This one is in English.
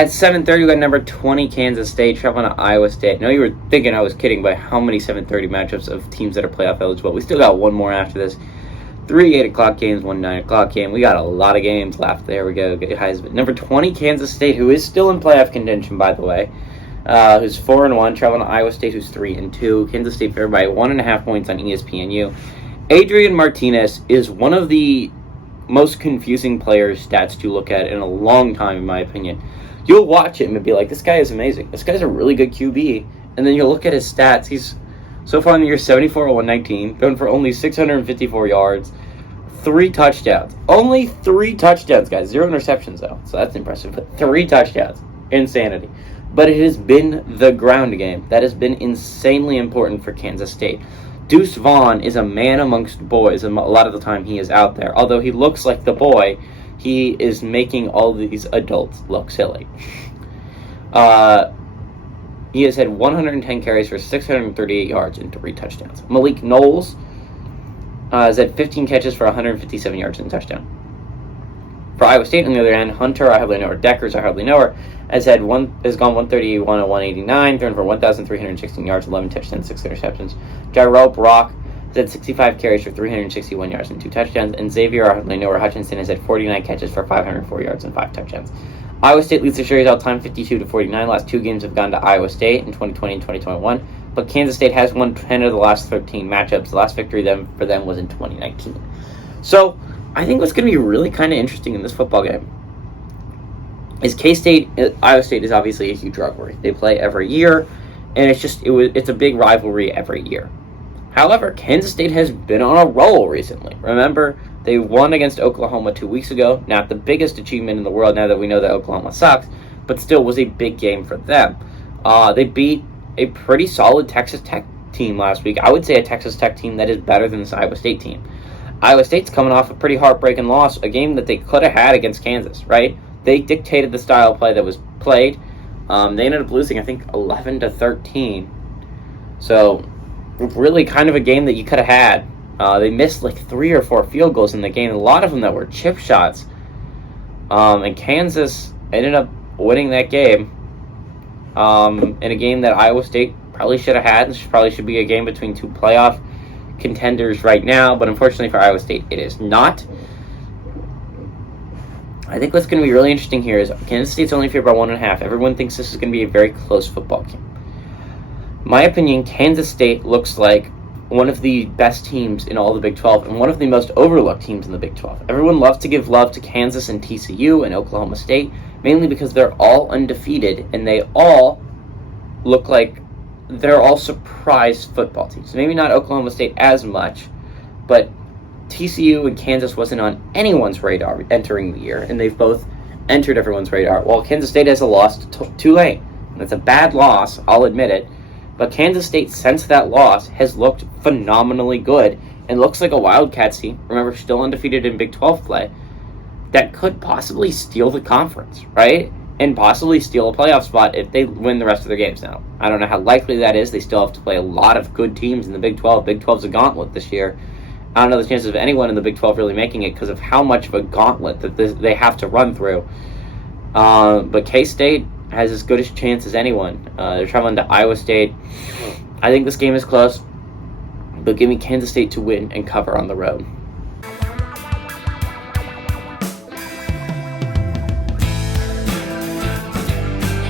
At 7:30, we got number 20 Kansas State traveling to Iowa State. I know you were thinking I was kidding by how many 7:30 matchups of teams that are playoff eligible. We still got one more after this. 3 8 o'clock games, 1 9 o'clock game. We got a lot of games left. There we go. Number 20 Kansas State, who is still in playoff contention, by the way, who's 4-1, traveling to Iowa State, who's 3-2. Kansas State favored by 1.5 points on ESPNU. Adrian Martinez is one of the most confusing players stats to look at in a long time, in my opinion. You'll watch him and be like, this guy is amazing. This guy's a really good QB. And then you'll look at his stats. He's, so far in the year, 74-119, thrown for only 654 yards, 3 touchdowns. Only 3 touchdowns, guys. 0 interceptions, though. So that's impressive. But 3 touchdowns. Insanity. But it has been the ground game. That has been insanely important for Kansas State. Deuce Vaughn is a man amongst boys, and a lot of the time he is out there. Although he looks like the boy, he is making all these adults look silly. He has had 110 carries for 638 yards and 3 touchdowns. Malik Knowles has had 15 catches for 157 yards and a touchdown. For Iowa State, on the other hand, Hunter, I hardly know her, Deckers, I hardly know her, has gone 131 of 189, thrown for 1,316 yards, 11 touchdowns, 6 interceptions. Jarrell Brock has had 65 carries for 361 yards and 2 touchdowns, and Xavier, I hardly know her, Hutchinson has had 49 catches for 504 yards and 5 touchdowns. Iowa State leads the series all-time 52-49. Last 2 games have gone to Iowa State in 2020 and 2021. But Kansas State has won 10 of the last 13 matchups. The last victory for them was in 2019. So I think what's going to be really kind of interesting in this football game is Iowa State is obviously a huge rivalry. They play every year, and it's a big rivalry every year. However, Kansas State has been on a roll recently. Remember, they won against Oklahoma 2 weeks ago. Not the biggest achievement in the world now that we know that Oklahoma sucks, but still was a big game for them. They beat a pretty solid Texas Tech team last week. I would say a Texas Tech team that is better than this Iowa State team. Iowa State's coming off a pretty heartbreaking loss, a game that they could have had against Kansas, right? They dictated the style of play that was played. They ended up losing, I think, 11-13. So, really kind of a game that you could have had. They missed like 3 or 4 field goals in the game, a lot of them that were chip shots. And Kansas ended up winning that game in a game that Iowa State probably should have had. This probably should be a game between 2 playoff contenders right now, but unfortunately for Iowa State, it is not. I think what's going to be really interesting here is Kansas State's only favored by 1.5. Everyone thinks this is going to be a very close football game. In my opinion, Kansas State looks like one of the best teams in all the Big 12 and one of the most overlooked teams in the Big 12. Everyone loves to give love to Kansas and TCU and Oklahoma State, mainly because they're all undefeated and they all look like they're all surprise football teams. Maybe not Oklahoma State as much, but TCU and Kansas wasn't on anyone's radar entering the year, and they've both entered everyone's radar. While Kansas State has a loss to Tulane. It's a bad loss, I'll admit it, but Kansas State, since that loss, has looked phenomenally good and looks like a Wildcats team, remember, still undefeated in Big 12 play, that could possibly steal the conference, right? And possibly steal a playoff spot if they win the rest of their games now. I don't know how likely that is. They still have to play a lot of good teams in the Big 12. Big 12's a gauntlet this year. I don't know the chances of anyone in the Big 12 really making it because of how much of a gauntlet that they have to run through. But K-State has as good a chance as anyone. They're traveling to Iowa State. I think this game is close, but give me Kansas State to win and cover on the road.